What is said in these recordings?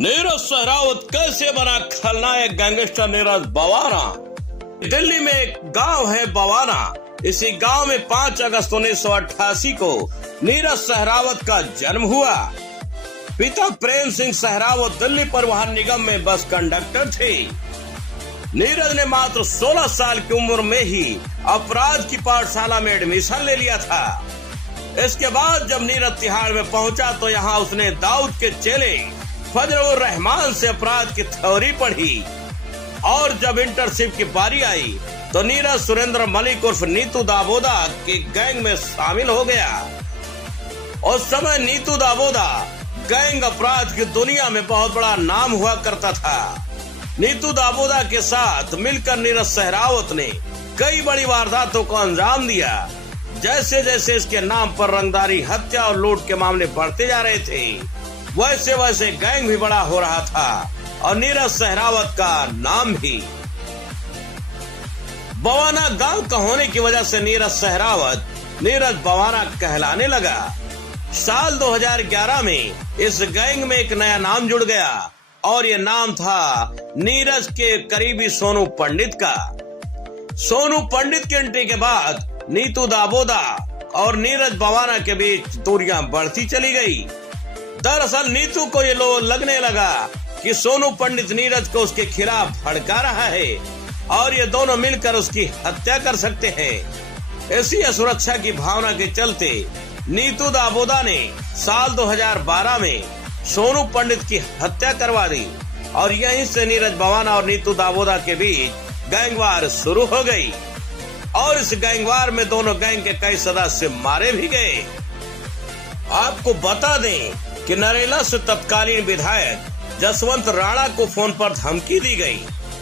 नीरज सहरावत कैसे बना खलनायक गैंगस्टर नीरज बवाना। दिल्ली में एक गांव है बवाना। इसी गांव में 5 अगस्त 1988 को नीरज सहरावत का जन्म हुआ। पिता प्रेम सिंह सहरावत दिल्ली परिवहन निगम में बस कंडक्टर थे। नीरज ने मात्र 16 साल की उम्र में ही अपराध की पाठशाला में एडमिशन ले लिया था। इसके बाद जब नीरज तिहाड़ में पहुंचा तो यहाँ उसने दाऊद के चेले फजलुर रहमान से अपराध की थ्योरी पढ़ी और जब इंटर्नशिप की बारी आई तो नीरज सुरेंद्र मलिक उर्फ नीतू दाबोदा के गैंग में शामिल हो गया। उस समय नीतू दाबोदा गैंग अपराध की दुनिया में बहुत बड़ा नाम हुआ करता था। नीतू दाबोदा के साथ मिलकर नीरज सहरावत ने कई बड़ी वारदातों को अंजाम दिया। जैसे जैसे इसके नाम पर रंगदारी, हत्या और लूट के मामले बढ़ते जा रहे थे, वैसे वैसे गैंग भी बड़ा हो रहा था और नीरज सहरावत का नाम भी। बवाना गांव का होने की वजह से नीरज सहरावत नीरज बवाना कहलाने लगा। साल 2011 में इस गैंग में एक नया नाम जुड़ गया और ये नाम था नीरज के करीबी सोनू पंडित का। सोनू पंडित की एंट्री के बाद नीतू दाबोदा और नीरज बवाना के बीच दूरियां बढ़ती चली गई। दरअसल नीतू को ये लगने लगा कि सोनू पंडित नीरज को उसके खिलाफ भड़का रहा है और ये दोनों मिलकर उसकी हत्या कर सकते हैं। इसी सुरक्षा की भावना के चलते नीतू दाबोदा ने साल 2012 में सोनू पंडित की हत्या करवा दी और यहीं से नीरज बवाना और नीतू दाबोदा के बीच गैंगवार शुरू हो गई और इस गैंगवार में दोनों गैंग के कई सदस्य मारे भी गए। आपको बता दें कि नरेला से तत्कालीन विधायक जसवंत राणा को फोन पर धमकी दी गई।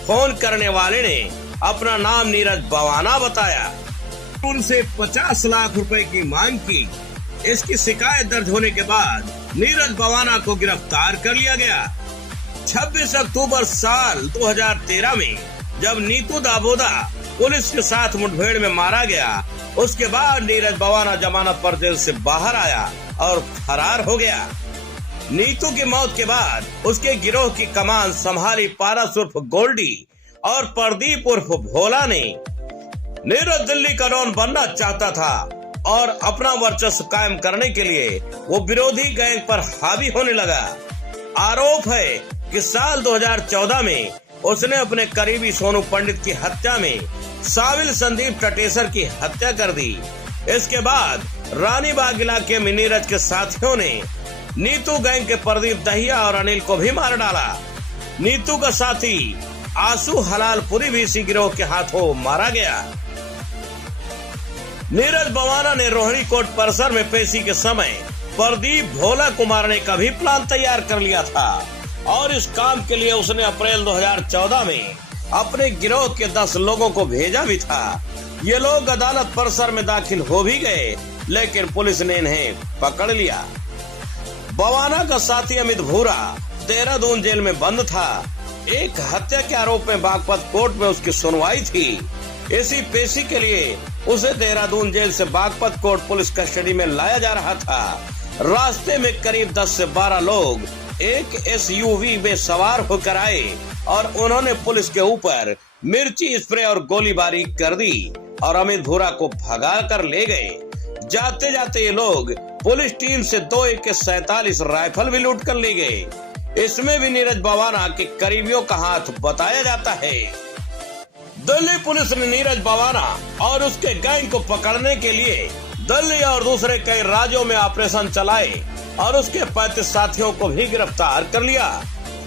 फोन करने वाले ने अपना नाम नीरज बवाना बताया, उनसे 50 लाख रुपए की मांग की। इसकी शिकायत दर्ज होने के बाद नीरज बवाना को गिरफ्तार कर लिया गया। 26 अक्टूबर साल 2013 में जब नीतू दाबोदा पुलिस के साथ मुठभेड़ में मारा गया, उसके बाद नीरज बवाना जमानत पर जेल से बाहर आया और फरार हो गया। नीतू की मौत के बाद उसके गिरोह की कमान संभाली पारस उर्फ गोल्डी और प्रदीप उर्फ भोला ने। नीरज दिल्ली का डॉन बनना चाहता था और अपना वर्चस्व कायम करने के लिए वो विरोधी गैंग पर हावी होने लगा। आरोप है कि साल 2014 में उसने अपने करीबी सोनू पंडित की हत्या में शामिल संदीप टटेसर की हत्या कर दी। इसके बाद रानीबाग इलाके में नीरज के साथियों ने नीतू गैंग के प्रदीप दहिया और अनिल को भी मार डाला। नीतू का साथी आसू हलालपुरी भी इसी गिरोह के हाथों मारा गया। नीरज बवाना ने रोहिणी कोर्ट परिसर में पेशी के समय प्रदीप भोला को मारने का भी प्लान तैयार कर लिया था और इस काम के लिए उसने अप्रैल 2014 में अपने गिरोह के 10 लोगों को भेजा भी था। ये लोग अदालत परिसर में दाखिल हो भी गए, लेकिन पुलिस ने इन्हें पकड़ लिया। बवाना का साथी अमित भूरा देहरादून जेल में बंद था। एक हत्या के आरोप में बागपत कोर्ट में उसकी सुनवाई थी। इसी पेशी के लिए उसे देहरादून जेल से बागपत कोर्ट पुलिस कस्टडी में लाया जा रहा था। रास्ते में करीब 10 से 12 लोग एक SUV में सवार होकर आए और उन्होंने पुलिस के ऊपर मिर्ची स्प्रे और गोलीबारी कर दी और अमित भूरा को भगा कर ले गए। जाते जाते ये लोग पुलिस टीम से 2 AK-47 राइफल भी लूट कर ले गए। इसमें भी नीरज बवाना के करीबियों का हाथ बताया जाता है। दिल्ली पुलिस ने नीरज बवाना और उसके गैंग को पकड़ने के लिए दिल्ली और दूसरे कई राज्यों में ऑपरेशन चलाए और उसके 35 साथियों को भी गिरफ्तार कर लिया,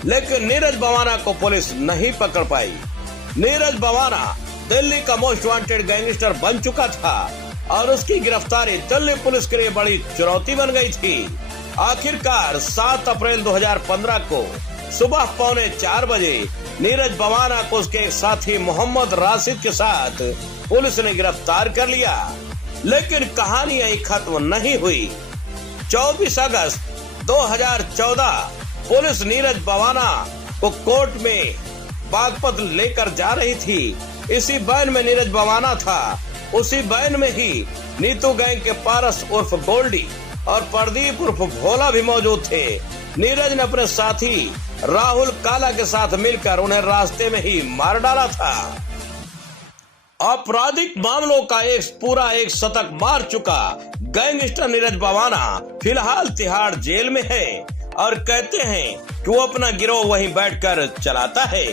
लेकिन नीरज बवाना को पुलिस नहीं पकड़ पाई। नीरज बवाना दिल्ली का मोस्ट वांटेड गैंगस्टर बन चुका था और उसकी गिरफ्तारी दिल्ली पुलिस के लिए बड़ी चुनौती बन गई थी। आखिरकार 7 अप्रैल 2015 को सुबह 3:45 बजे नीरज बवाना को उसके एक साथी मोहम्मद राशिद के साथ पुलिस ने गिरफ्तार कर लिया, लेकिन कहानी यही खत्म नहीं हुई। 24 अगस्त 2014 पुलिस नीरज बवाना को कोर्ट में बागपत लेकर जा रही थी। इसी वैन में नीरज बवाना था। उसी वैन में ही नीतू गैंग के पारस उर्फ गोल्डी और प्रदीप उर्फ भोला भी मौजूद थे। नीरज ने अपने साथी राहुल काला के साथ मिलकर उन्हें रास्ते में ही मार डाला था। आपराधिक मामलों का एक शतक मार चुका गैंगस्टर नीरज बवाना फिलहाल तिहाड़ जेल में है और कहते हैं कि वो अपना गिरोह वहीं बैठकर चलाता है।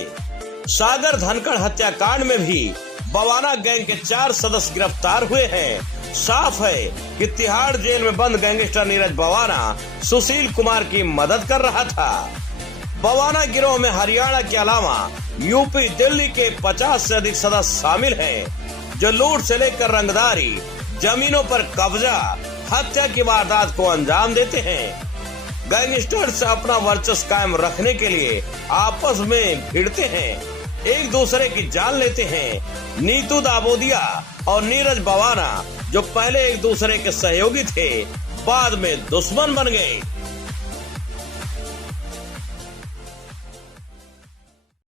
सागर धनखड़ हत्याकांड में भी बवाना गैंग के 4 सदस्य गिरफ्तार हुए हैं। साफ है कि तिहाड़ जेल में बंद गैंगस्टर नीरज बवाना सुशील कुमार की मदद कर रहा था। बवाना गिरोह में हरियाणा के अलावा यूपी, दिल्ली के 50 से अधिक सदस्य शामिल हैं, जो लूट से लेकर रंगदारी, जमीनों पर कब्जा, हत्या की वारदात को अंजाम देते हैं। गैंगस्टर्स अपना वर्चस्व कायम रखने के लिए आपस में भिड़ते हैं, एक दूसरे की जान लेते हैं। नीतू दाबोदिया और नीरज बवाना, जो पहले एक दूसरे के सहयोगी थे, बाद में दुश्मन बन गए।